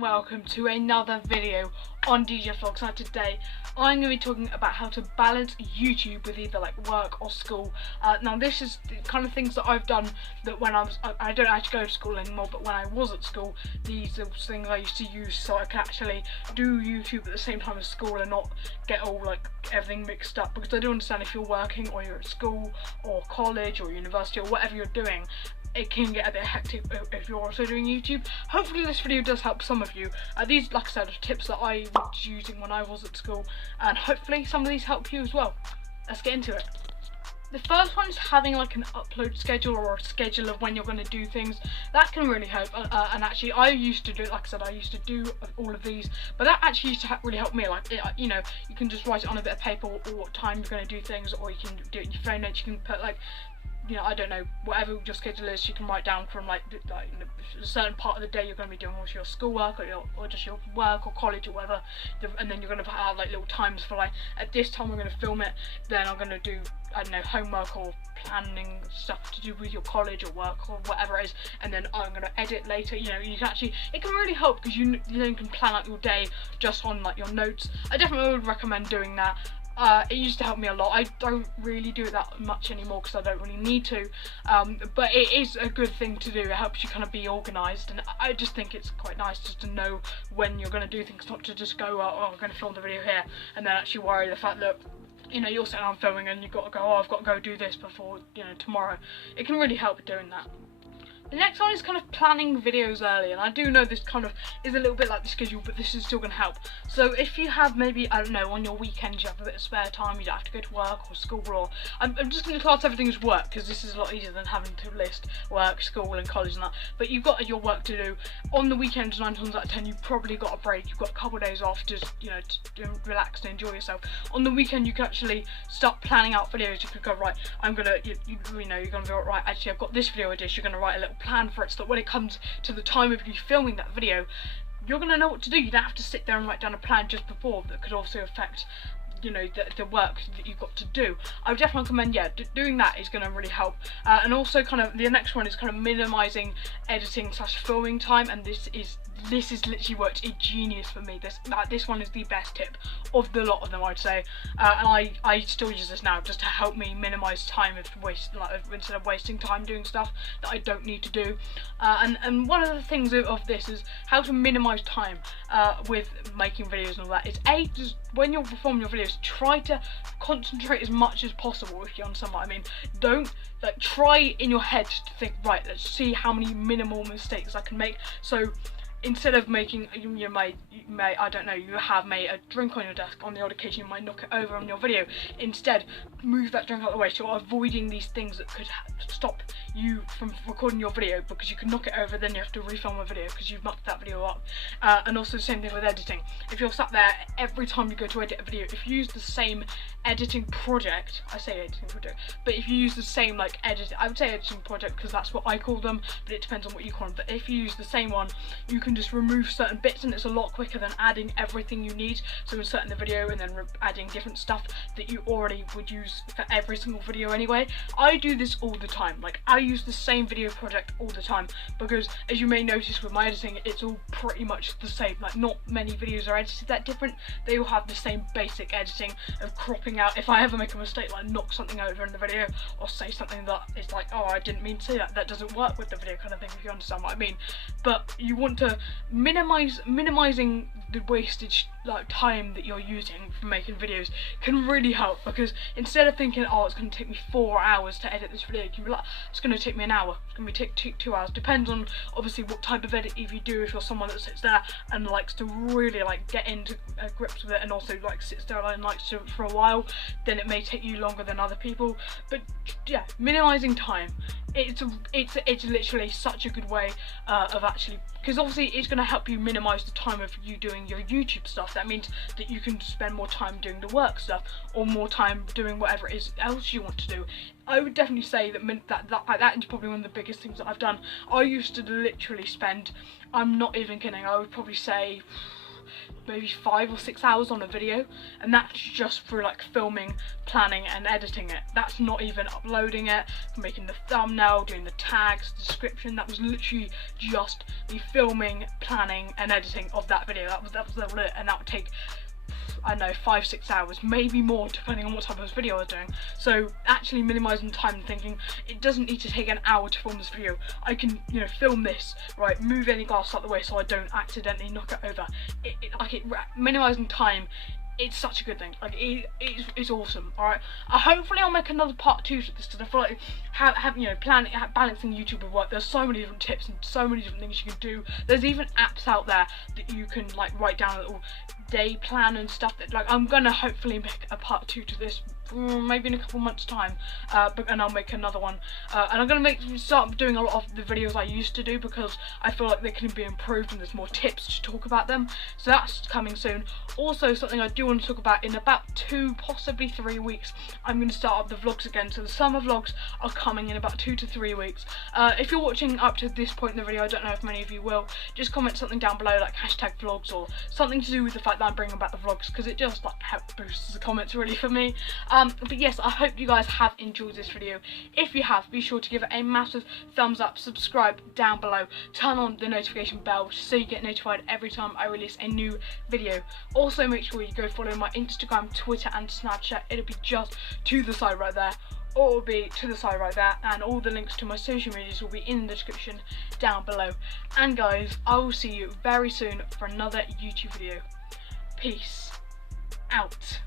and welcome to another video on DJ Vlogs. Now today I'm going to be talking about how to balance YouTube with either like work or school. Now this is the kind of things that I've done that when I don't actually go to school anymore, but when I was at school, these are things I used to use so I could actually do YouTube at the same time as school and not get all like everything mixed up, because I do understand if you're working or you're at school or college or university or whatever you're doing, it can get a bit hectic if you're also doing YouTube. Hopefully this video does help some of you. These, like I said, are tips that I was using when I was at school, and hopefully some of these help you as well. Let's get into it. The first one is having like an upload schedule or a schedule of when you're going to do things. That can really help, and actually I used to do, like I said, I used to do all of these, but that actually used to really help me. Like, you know, you can just write it on a bit of paper or what time you're going to do things, or you can do it in your phone notes. You can put like, you know, I don't know, whatever your schedule is, you can write down from like a certain part of the day you're going to be doing all your schoolwork or just your work or college or whatever, and then you're going to have like little times for like, at this time we're going to film it, then I'm going to do, I don't know, homework or planning stuff to do with your college or work or whatever it is, and then I'm going to edit later. You know, you can actually, it can really help because you then can plan out your day just on like your notes. I definitely would recommend doing that. It used to help me a lot. I don't really do it that much anymore because I don't really need to, but it is a good thing to do. It helps you kind of be organised, and I just think it's quite nice just to know when you're going to do things, not to just go, oh, I'm going to film the video here, and then actually worry the fact that, you know, you're sitting down filming and you've got to go, oh, I've got to go do this before, you know, tomorrow. It can really help with doing that. The next one is kind of planning videos early, and I do know this kind of is a little bit like the schedule, but this is still going to help. So if you have maybe, I don't know, on your weekends you have a bit of spare time, you don't have to go to work or school, or I'm just going to class everything as work because this is a lot easier than having to list work, school and college and that, but you've got your work to do. On the weekends, 9 times out of 10, you've probably got a break, you've got a couple of days off, just, you know, to relax and enjoy yourself. On the weekend you can actually start planning out videos. You could go, right, I'm going to, you know, you're going to go, right, actually I've got this video idea, you're going to write a little plan for it, so that when it comes to the time of you filming that video, you're going to know what to do. You don't have to sit there and write down a plan just before that could also affect, you know, the work that you've got to do. I would definitely recommend, yeah, doing that is going to really help. And also kind of, the next one is kind of minimising editing / filming time, and this is literally worked a genius for me. This one is the best tip of the lot of them, I'd say, and I still use this now just to help me minimise time instead of wasting time doing stuff that I don't need to do. And one of the things of this is how to minimise time with making videos and all that is just when you're performing your videos, try to concentrate as much as possible, if you understand what I mean. Don't like try in your head to think, right, let's see how many minimal mistakes I can make. So instead of making, you may, I don't know, you have made a drink on your desk, on the odd occasion you might knock it over on your video. Instead, move that drink out of the way, so you're avoiding these things that could stop you from recording your video, because you can knock it over, then you have to refilm a video because you've mucked that video up. And also the same thing with editing. If you're sat there every time you go to edit a video, if you use the same editing project, I say editing project, but if you use the same like I would say editing project because that's what I call them, but it depends on what you call them. But if you use the same one, you can just remove certain bits, and it's a lot quicker than adding everything you need. So inserting the video and then adding different stuff that you already would use for every single video anyway. I do this all the time. Like, I use the same video project all the time because, as you may notice with my editing, it's all pretty much the same. Like, not many videos are edited that different. They all have the same basic editing of cropping out. If I ever make a mistake, like knock something over in the video or say something that is like, oh, I didn't mean to say that, that doesn't work with the video kind of thing, if you understand what I mean. But you want to minimizing the wastage like time that you're using for making videos can really help, because instead of thinking, oh, it's going to take me 4 hours to edit this video, you can be like, it's going to take me an hour, it's going to take 2 hours. Depends on obviously what type of edit if you do. If you're someone that sits there and likes to really like get into grips with it, and also like sits there and likes to for a while, then it may take you longer than other people. But yeah, minimizing time, it's literally such a good way of actually, because obviously it's going to help you minimize the time of you doing your YouTube stuff. That means that you can spend more time doing the work stuff, or more time doing whatever it is else you want to do. I would definitely say that that is probably one of the biggest things that I've done. I used to literally spend, I'm not even kidding, I would probably say maybe 5 or 6 hours on a video, and that's just through like filming, planning and editing it. That's not even uploading it, making the thumbnail, doing the tags, the description. That was literally just me filming, planning and editing of that video. That was it, and that would take, I don't know, 5-6 hours, maybe more, depending on what type of video I was doing. So actually minimizing time and thinking it doesn't need to take an hour to film this video. I can, you know, film this, right, move any glass out the way so I don't accidentally knock it over. Minimizing time, it's such a good thing. Like it's awesome. All right. Hopefully I'll make another part 2 to this, because I feel like balancing YouTube with work. There's so many different tips and so many different things you can do. There's even apps out there that you can like write down a little day plan and stuff. That like I'm gonna hopefully make a part 2 to this, maybe in a couple months time, and I'll make another one, and I'm gonna start doing a lot of the videos I used to do, because I feel like they can be improved and there's more tips to talk about them. So that's coming soon. Also, something I do want to talk about, in about 2, possibly 3 weeks, I'm going to start up the vlogs again. So the summer vlogs are coming in about 2 to 3 weeks. If you're watching up to this point in the video, I don't know if many of you will, just comment something down below, like #vlogs, or something to do with the fact that I'm bringing back the vlogs, because it just like helps boost the comments really for me. But yes, I hope you guys have enjoyed this video. If you have, be sure to give it a massive thumbs up, subscribe down below, turn on the notification bell so you get notified every time I release a new video. Also make sure you go follow my Instagram, Twitter and Snapchat. It'll be just to the side right there, or it'll be to the side right there, and all the links to my social medias will be in the description down below. And guys, I will see you very soon for another YouTube video. Peace out.